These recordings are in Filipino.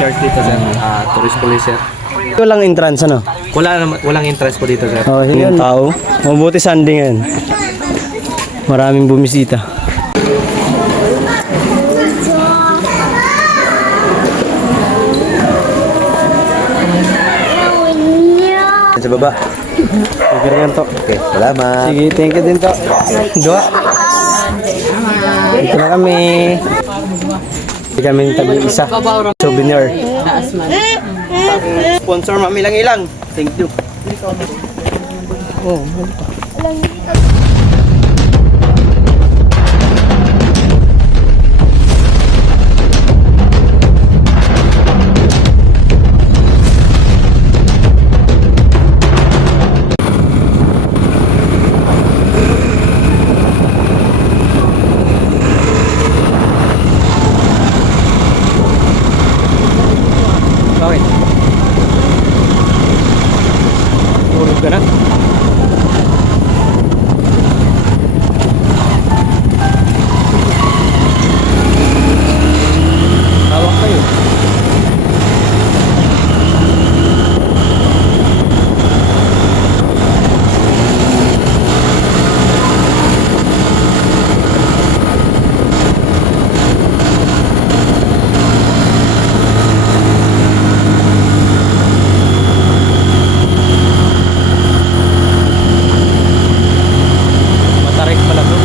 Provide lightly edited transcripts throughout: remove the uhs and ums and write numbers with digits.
church dito sir. Tourist police sir. Walang entrance, ano? Walang entrance po dito sir. Oh, yun yung tao. Mabuti Sunday ngayon. Maraming bumisita. Sa baba. Sige rin to. Okay, salamat. Sige, thank you din to. Dua. Ito na kami. Hindi kami tag-isa. Souvenir. Sponsor Mami Lang Ilang. Thank you. Oh, bakit? Tulog ka na? Tawag kayo. Matarik pala to.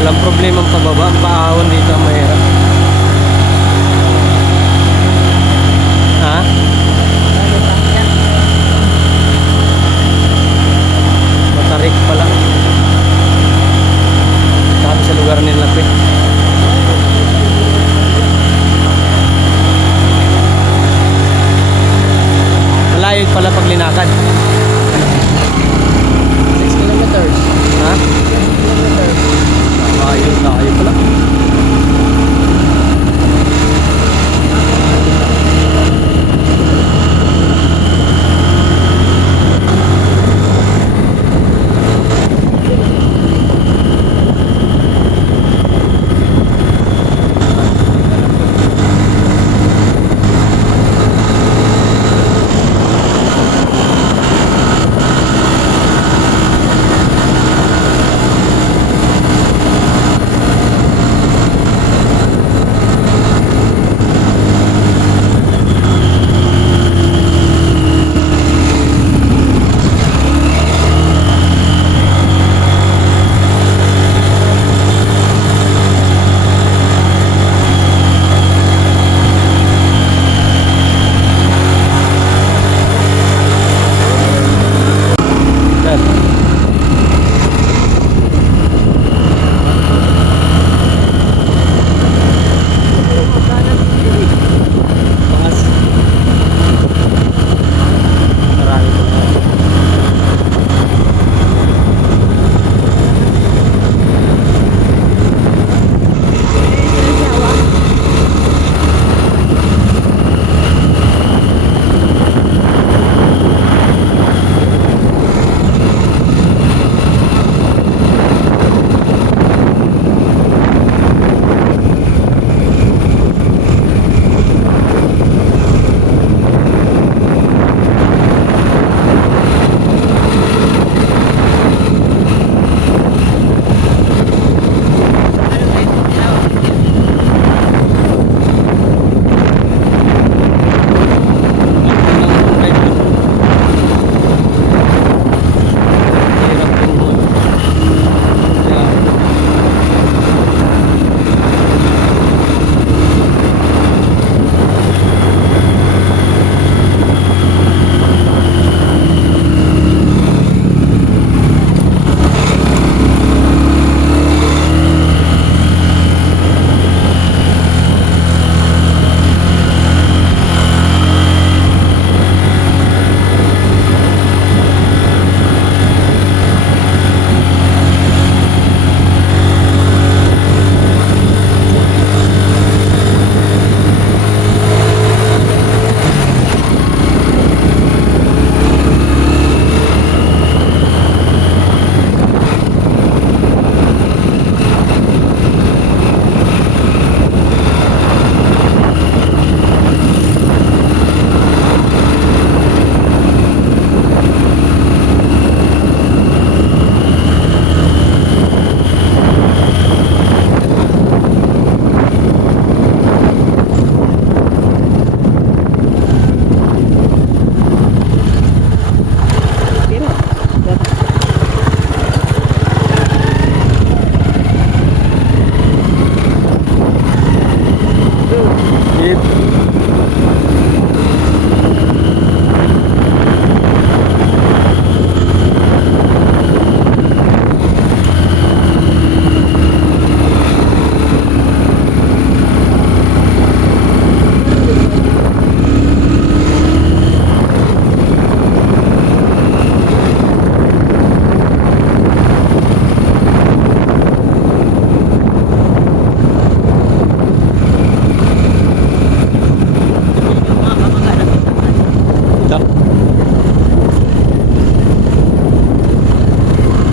Walang problema ang pababa. Ang paahon dito ang mahirap. Ha? Matarik pala. Sabi sa lugar nila pe. Malayo pala pag linakad. 6 kilometers. Ha? 6 kilometers. Ayun, tayo pala.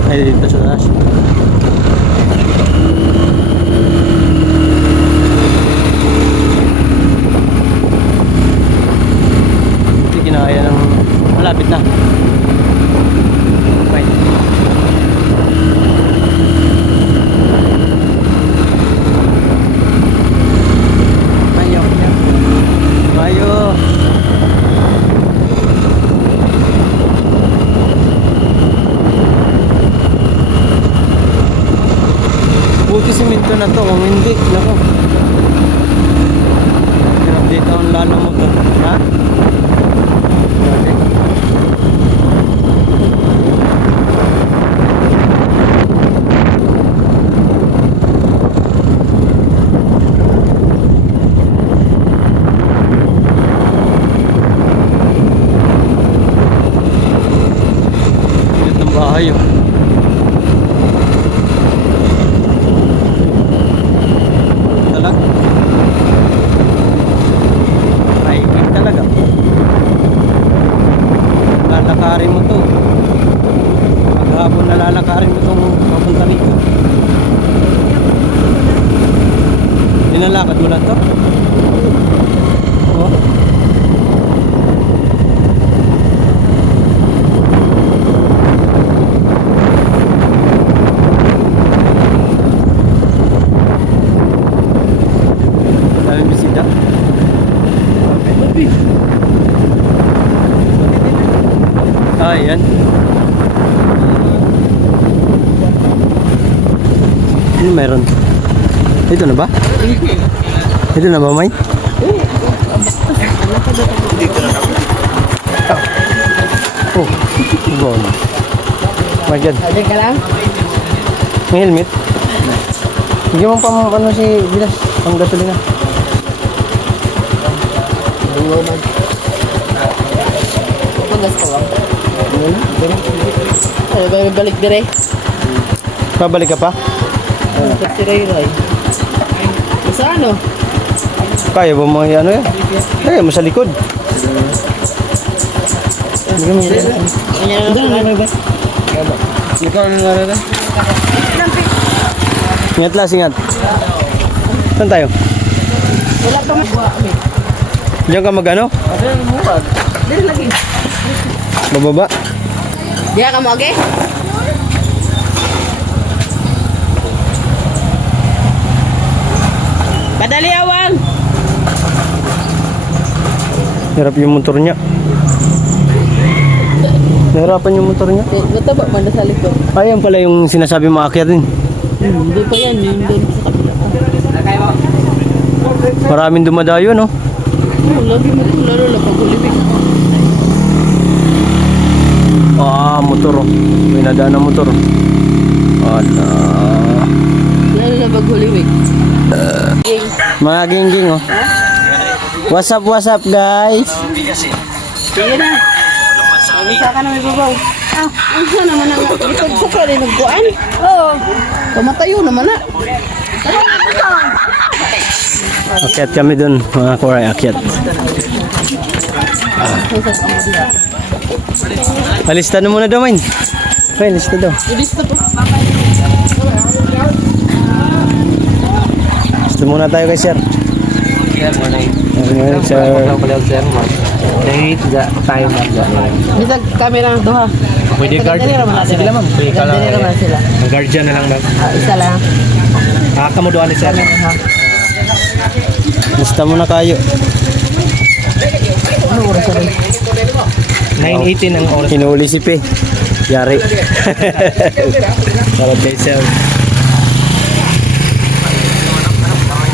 Ay, dito sa taas. Hindi kinakaya ng malapit na. Okay. Mayo. Mayo. Buti simento na to, kung hindi, nako. Hirap dito ang lana mo to. Ha? Grabe. Yun ang bahay oh. Talaga. Hiking talaga. Lalakarin mo to. Maghapon na lalakarin mo itong papunta rito. Nilalakad mo lang to? Oh. Daming bisita. Ah, yan. Ano meron? Ito na ba? Ito na ba, May? Oh, go na. My God. Ada ka lang? May helmet? Bigyan mo pa mo ano si Vilas, pang gasolina. Pagas ka lang. Ano ba may balik dire? Babalik ka pa? Ano si Ray Ray? Sa ano? Kaya ba mo ano yan? Kaya mo sa likod. Bigyan mo yan. Ano ba? Ikaw ano nga rin? Ingat lang, ingat. Saan tayo? Wala pa magwa kami. Diyan ka mag-ano? Dire lagi. Bababa? Diya ka mo age? Padali awang. Hirap yung motor niya. Nahirapan yung motor niya. Mataba man na sa likod. Ayan pala yung sinasabi mo aakyat din. Hindi pa yan, yung doon sa kabila. Maraming dumadayo, no? Lagi mo ito, lalo lang pag-ulibig. Ah, motor. Oh. May nadaan na motor. Ala. Lalo lang pag-ulibig. Mga gingging, oh. What's up, guys? Sige na. Isa ka na may babaw. Ang sa naman ang ipag sa ka rin nagkuhan? Oo. Kamatayo naman na. Akyat kami dun, mga kuray, akyat. Alista na muna daw, Main. Ay, alista daw. Ilista po. Gusto muna tayo kay sir. Sir, morning. Ayun, sir. Ikaw pala sir, dahil tayo na. Bisag kami lang duha. Pwede guard. Sige lang ma'am. Pwede ka lang. Dali naman sila. Ang guardian na lang ma'am. Isa lang. Kamuduan ni sir. Alista muna kayo. Ano oras na rin? 9:18 ang oras. Hinuli si Pe. Yari. Sarap kay sir.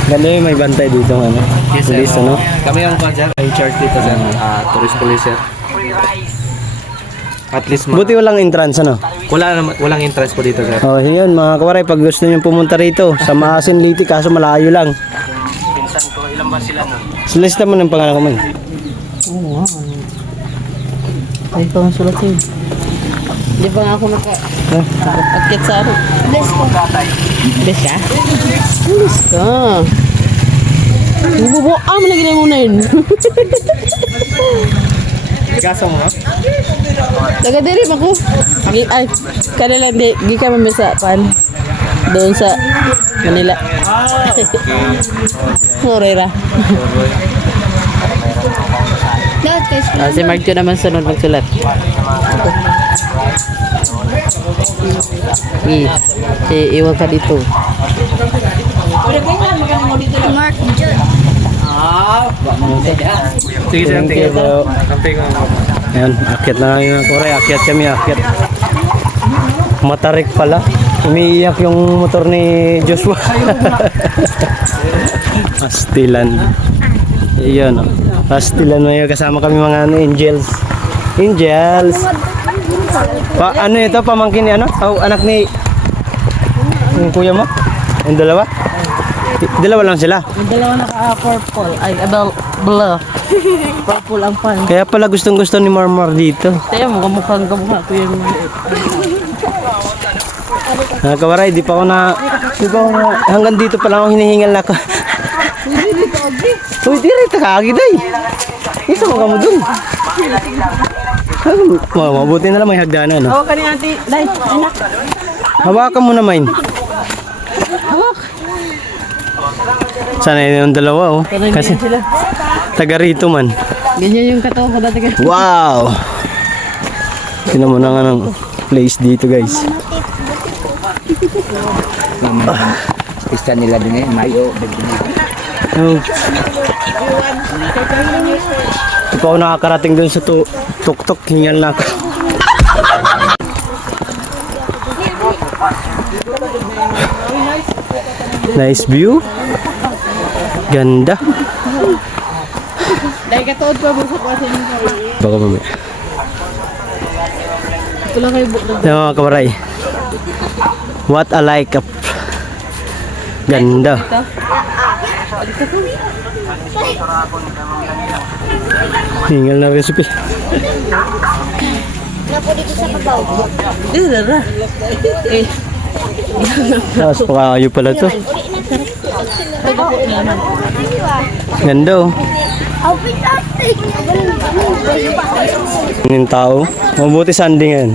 Ganda yung may bantay dito, ano? Yes, sir. Police, ano? Kami ang sir, in charge dito sir. Tourist police sir. At least Buti walang entrance, ano? walang entrance po dito sir. Oh, yun mga kawaray, pag gusto niyo pumunta rito sa Maasin Liti, kaso malayo lang. Pinsan ko, ilang ba sila mo? Lista mo ng pangalan ko, man. Oo nga. Ay, ito ang sulat sa'yo. Hindi pa nga ako naka-akit sa ano. Bless ko. Bless ka? Bless ka. Bubuo. Ah, malagyan mo na yun. Kaso mo? Taga-derib ako. Ay, kanila hindi. Di ka mamisa pan. Doon sa Manila. Morera. Si Mark naman sunod magsulat. Iwan ka dito. Mark John. Sige, sige. Thank you po. Ayan, akyat na lang yung Koray. Akyat kami, akyat. Matarik pala. Umiiyak yung motor ni Joshua. Pastilan. Iyon. Pastilan mo yun. Kasama kami mga angels. Angels. Ano ito? Pamangkin ni ano? Oh, anak ni yung kuya mo? Yung dalawa? Dalawa lang sila. Yung dalawa naka-purple. Ay, blue. Purple ang pan. Kaya pala gustong-gusto ni Marmar dito. Tayo mo, kamukhang kamukha ko yung... Kawaray, di pa ako hanggang dito pa lang ako hinihingal na ako. Uy, di rin, takagid ay. Isa mo ka mo dun. Mabuti na lang may hagdanan. No? Hawakan ni Auntie. Dai, anak. Hawakan mo na, Main. Hawak. Sana yun yung dalawa, oh. Kasi taga rito man. Ganyan yung katawan ko dati. Wow! Sino mo na nga ng place dito, guys. Pista nila din eh, Mayo. Oh. Ito pa ako nakakarating dun sa tuk-tuk. Hingal na ako. Nice view. Ganda. Dahil katuod pa busok pa sa inyo. Baka mamaya. Ito lang kayo bukod. Yan mga kawaray. What a like up. Ganda. Hingal na recipe. Napo dito sa babaw. Dito na. Eh. Tapos pakayo pala to. Ganda oh. Yung tao. Mabuti Sunday ngayon.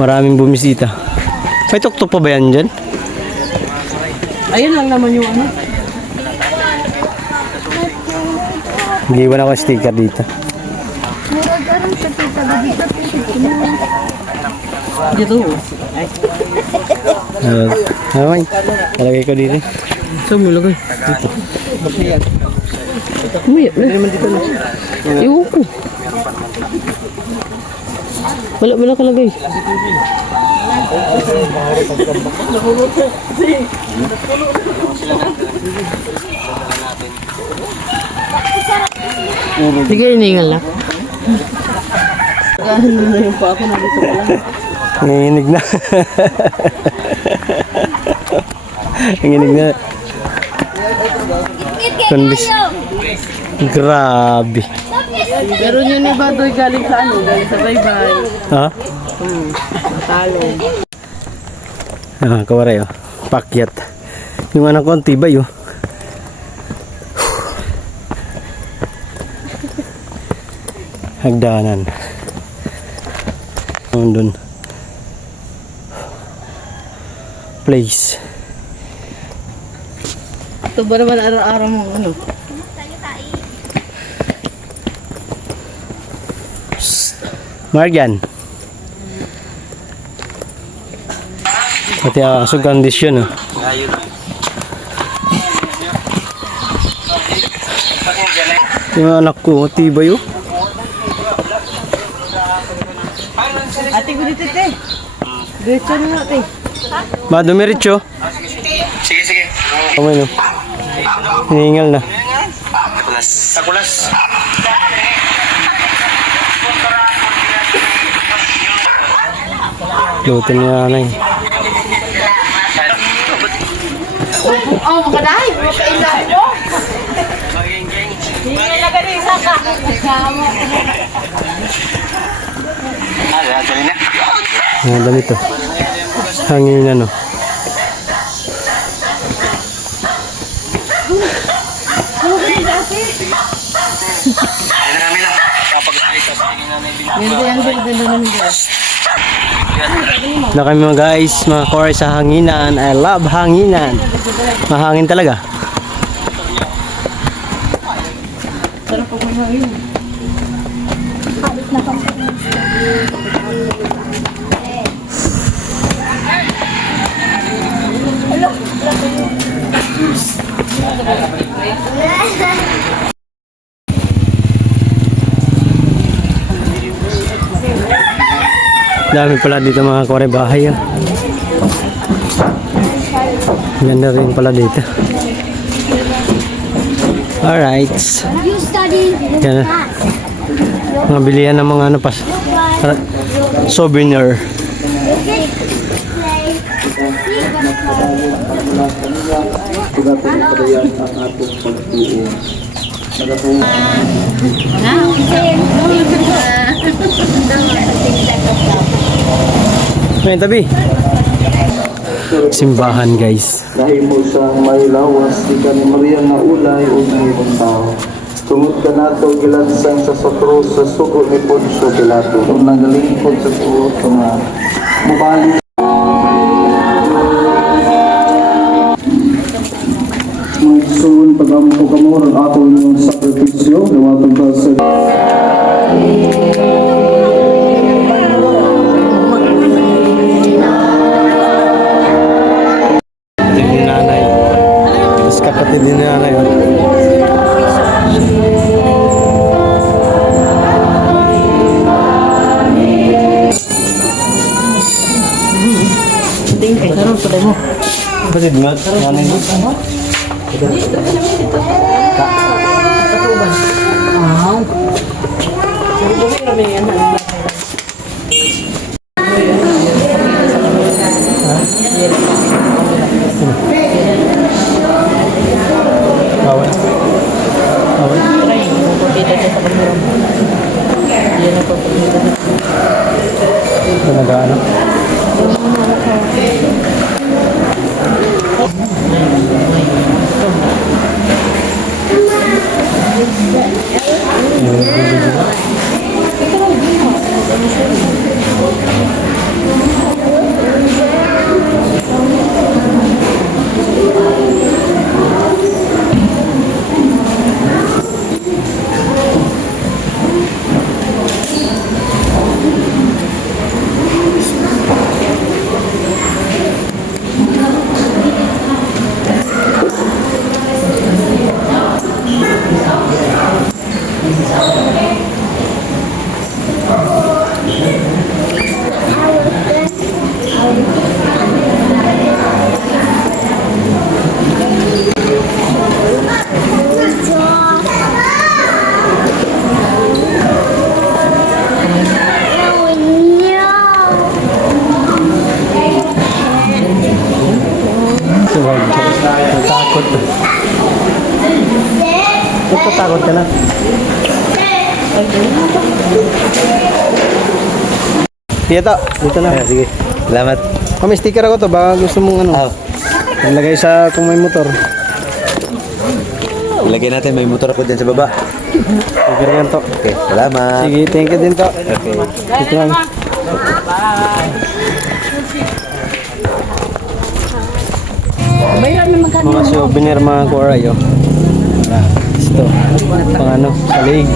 Maraming bumisita. May tuktok pa ba yan dyan? Ayun lang naman yung ano. Nag-iwan ako sticker dito. Dito. Ay, talagay ko dito. Saan mo lagay? Dito. Umiyak na. Iwan ko. Wala mo nakalagay. Sige, iningal na. Gahan na yung pa ako na dito pala. Nanginig na. Nanginig na. Kondis. Grabe. Pero yun ni Badoy galing sa ano? Galing sa bye-bye. Ha? Talo. Kawaray oh. Pakyat. Yung anak ko, ang tibay oh. Hagdanan. Doon. Place. Ito ba naman araw-araw mo ano? Margan. Pati aso kondisyon oh. Yung anak ko, tibay oh. Ate ko dito te. Diretso na nga te. Ba, dumiritso? Sige, sige. Kamay no. Hiningal na. Takulas. Luto niya nanay. Oh, makadahay. Makailan mo. Hindi na ganun isa ka. Dali na. Ang ganito. Hangin ano. Ayun na kami lang. Kapag nakita sa akin na may Yan din namin dito. Na kami mga guys, mga kore sa hanginan. I love hanginan. Mahangin talaga. Dami pala dito mga kore bahay. Ganda rin pala dito. Alright. You study Yan. Mga bilihan ng mga ano pa. Souvenir. May tabi. Simbahan guys. Nahimo siyang may lawas, di ka ni Maria na ulay o nahimong tao. Tungod ka nato gilansang sa sakro sa sugo ni Poncio Pilato. Kung nagalingkod sa tuwa ka nga, mabalik. Magsuon pag-amo ko kamor ang ako inyong sakripisyo, nawatong ka sa Ni nanay. Tapos kapatid ni nanay. Kapatid mo? Nanay mo? Bawal. Bawal. Ito nag-ano? Takot. Ba't takot ka na? Dito, dito na. Sige. Salamat. May sticker ako to, baka gusto mong ano. Ilagay sa kung may motor. Ilagay natin, may motor ako dyan sa baba. Sticker yan to. Okay, salamat. Sige, thank you din to. Okay. Dito lang. Mga souvenir mga koray, oh. Ito, pang ano, salig.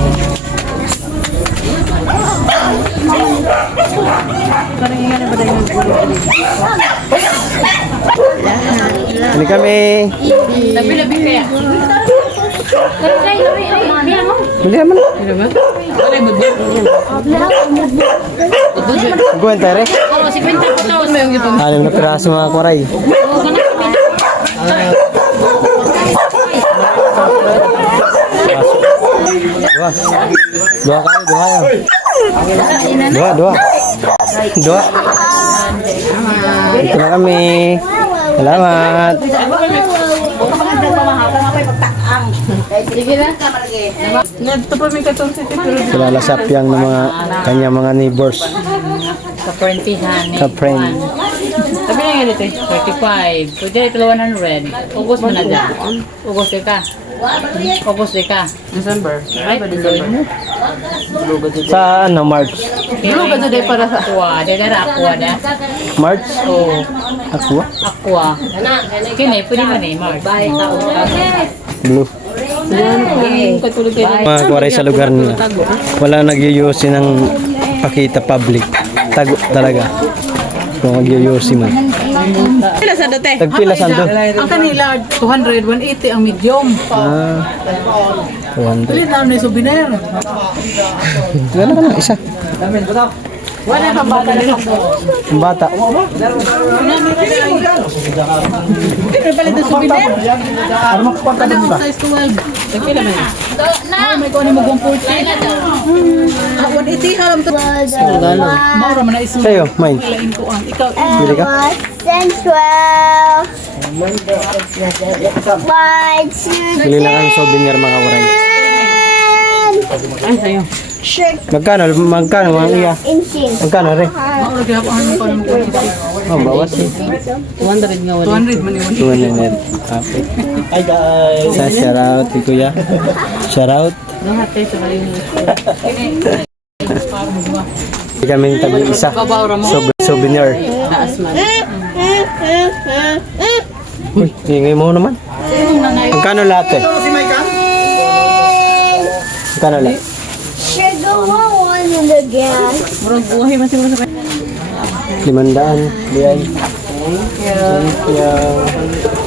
Ini kami. Labi-labi kaya. Bili naman. Gawin tayo rin. Oo, 50 po taon mo yung ipag. Alam na piraso mga koray. Dua. Dua kali, dua ya. Dua. Dua. Ito na kami. Salamat. Sige na. Kilala sa piyang ng mga kanya mga neighbors. Kaprintihan. Ka-friend. Sabi na nga dito, 35. Pwede ito 100. Ugos mo na dyan. Ugos ka. August ka. December. Ay, December. Sa ano, March? Blue ka today para sa aqua. Dagara aqua na. March? Oo. Aqua? Aqua. Kini, pwede man eh, March. Blue. Mga kuwaray sa lugar nila. Wala nagyuyusi ng pakita public. Tago talaga. Kung magyuyusi man. Pila sa dati? Tagpila sando. Ang kanila 200, 180 ang medium. Ah. 200. Pilit na ni souvenir. Wala ka na, isa. Wala ka bata nila. Ang bata. Kini palit ng souvenir. Kada mo size 12. Kila man. May kuha ni mo gong 40. 180 halam to. Maura man na isu. Sa'yo, mine. Lain ko ang ikaw. Bili ka? Central. Bili lang ang souvenir mga kuwaray. Ay sayo. Magkano? Magkano ang iya? Magkano rin? Maura gyud ang ko mo ko. Oh, bawas eh. 200 nga wala. 200 man yun. 200. Okay. Hi guys. Sa shout out kay Kuya. Shout out. Lahat tayo sa kayo. Hindi kami tabi isa. Souvenir. Taas man. Uy, ingay mo naman. Magkano lahat eh? Magkano lahat? Sugar one in the gas. Murang buhay man siguro sa kayo. 500. Diyan. Kaya...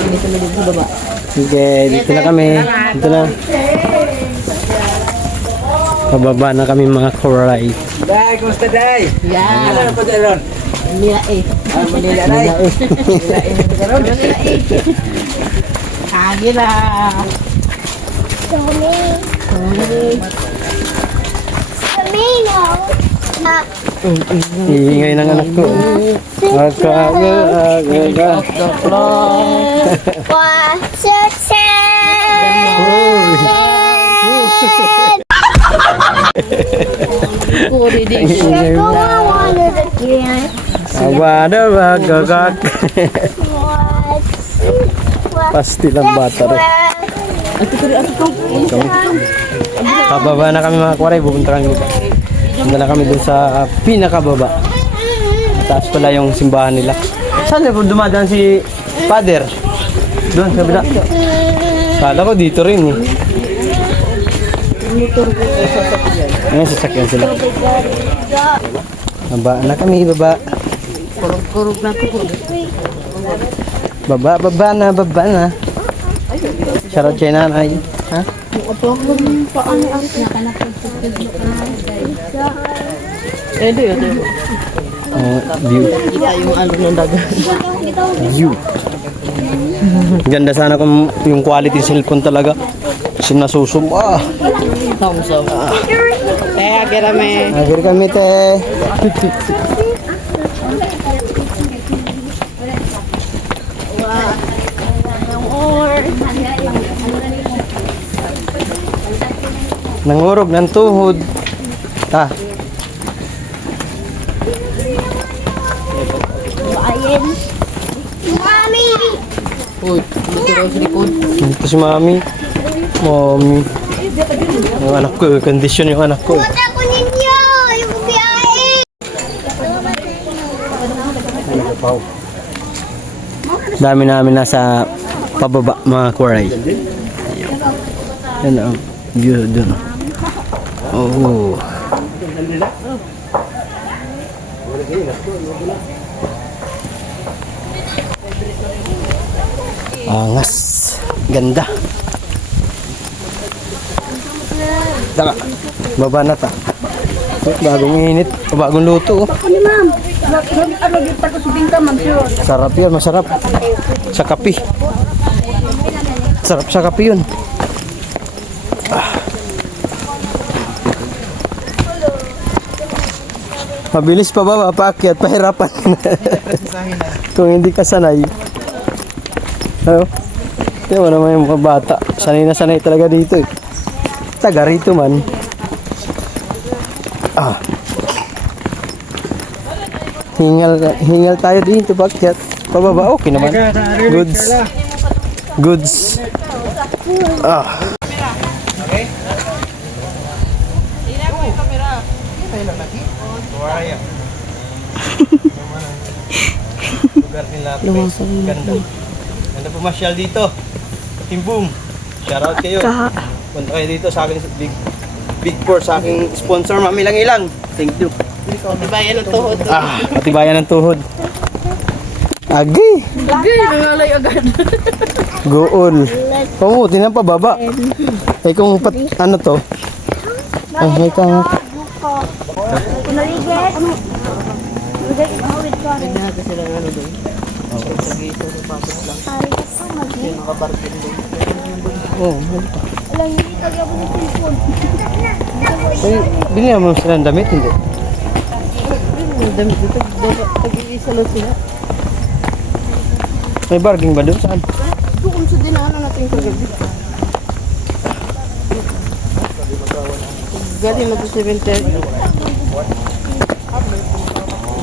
Hindi kami dito sa baba. Sige, dito na kami. Dito na. Pababa na kami mga kuray. Day, kumusta day? Yan. Ano pa day ron? Nila eh. Manila day. Agila. Camino. Iingay ng anak ko. Aga. What's your Kuri di. Sugar one in the gas. Awada bagagak. Pasti lang bata rin. Pababa na kami mga kuwaray, pupunta kami dito. Punta na kami dun sa pinakababa. Taas pala yung simbahan nila. Saan na po dumadaan si Father? Doon, sa bila. Kala ko dito rin eh. Ayan, sasakyan sila. Baba na kami, baba. Kurog na ko. Baba na. Shoutout kay nanay. Ha? Ready yun. Oh, view. Kita yung ano ng dagat. View. Ganda sana kung yung quality cellphone talaga. Kasi nasusum. Thumbs up. Kaya kira me. Agir kami te. Nangurog ng tuhod. Ah, Mommy. Uy, dito raw sa likod. ito si mami. Mami. Yung anak ko, condition yung anak ko. Punta ko ninyo. Yung biyahe. Dami namin nasa pababa mga kuwaray. Yan ang view dun. Oh. Angas. Ganda. Tama. Baba na ta. Bagong init. Bagong luto. Sarap yun. Masarap. Sa kape. Sarap sa kape yun. Mabilis pa ba paakyat, pahirapan. Kung hindi ka sanay. Ano? Kaya mo naman yung mga bata. Sanay na sanay talaga dito eh. Taga rito man. Hingal tayo dito paakyat. Pababa, okay naman. Goods. Ah. Lugar nila. Ganda. Ganda pumasyal dito. Timbum. Shoutout kayo. Punta kayo dito sa akin Big Four sa aking sponsor Mamilang-ilang. Thank you. Patibayan ng tuhod. Patibayan ng tuhod. Agi. Lagi, nangalay agad. Gool. Oo, tinan pa baba. Eh kung ano to? Ay, may kang. Tignan natin sila ng ano doon. Pag-iisa sa pasok lang. Yung nakabarkin doon. Oh, binigyan mo sila ng damit, hindi? Yung damit dito, pag-iisa lang sila. May barking ba doon? Saan? Doon sa dinaanan natin kagabi. Galing na to 7:30.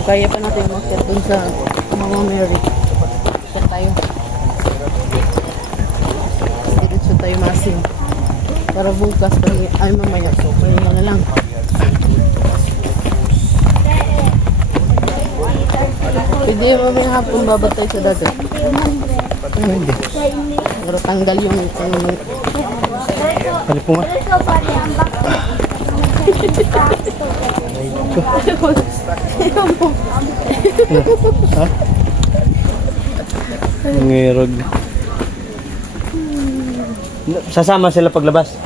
Kaya pa natin mag-set doon sa Mama Mary. Set tayo. Diretso tayo masin. Para bukas, ay mamaya. So, kaya na lang. Pwede mamaya hapon babatay sa dagat. Hindi. Pero tanggal yung Ano po nga? Ha? Ngirog. Sasama sila paglabas.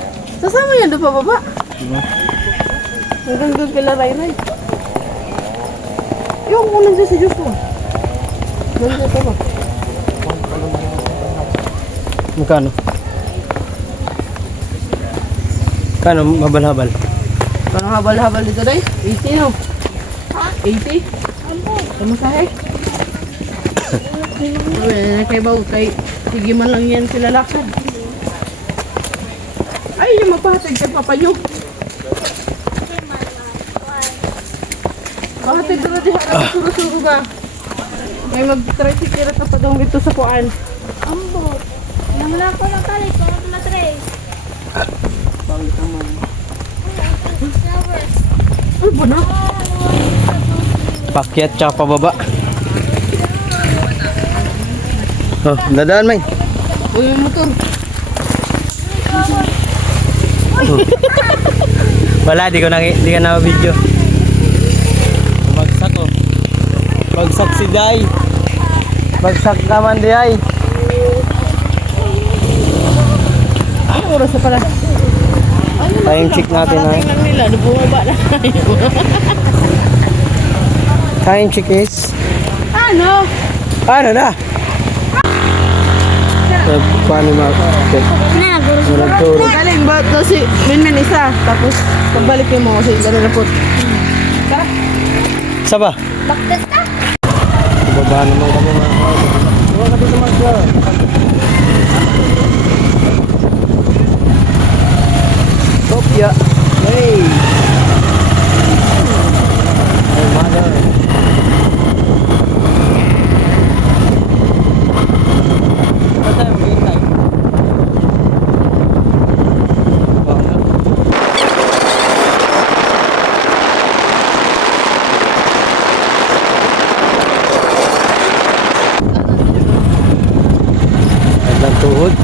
Sasama yan doon pa baba. Hanggang doon kila Ray-Ray. Yung kung nandiyan si Joshua. Nandiyan pa ba? Magkano? Kano mabal-habal? Parang habal-habal dito day. 80 no? 80? Kamasahe? Kay Baw, sige man lang yan sila lakad. Ay, yung magpahatid kay Papa nyo. Pahatid na di harap suro-suro ka. Kaya mag-tricycle ka pa daw dito sa kuan. Ambo. Naman ako ng kalit. Parang na tres. Ay, bunak. Pakyat tsaka pababa. Oh, dadaan may. Uy, yung motor. Wala, di ka na video. Bagsak oh. Bagsak si Day. Bagsak naman di ay. Ano oras na pala? Time check natin ha. Tingnan nila, bumaba na tayo. Time check is. Ano? Ano na? Paano ma-check? Nagturo. Galing ba ito si Minmin isa, tapos pagbalik mo kasi gano'n na po. Tara. Saba? Bakit ka? Baba naman kami mga huwag ka dito mag-go. Kopya. Hey! Oh, mother. What time? Game time? Ang tuhod.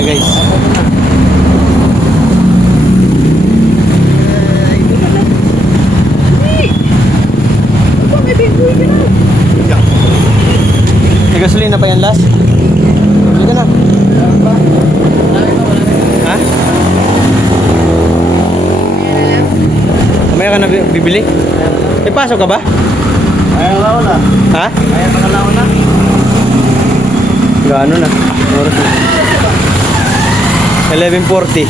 tayo guys. May gasolina pa yan last? Sige na. Ha? Mamaya ka na bibili? Eh, pasok ka ba? Ayaw lang na. Ha? Ayaw lang na. Gaano na? Oras na. 11:40.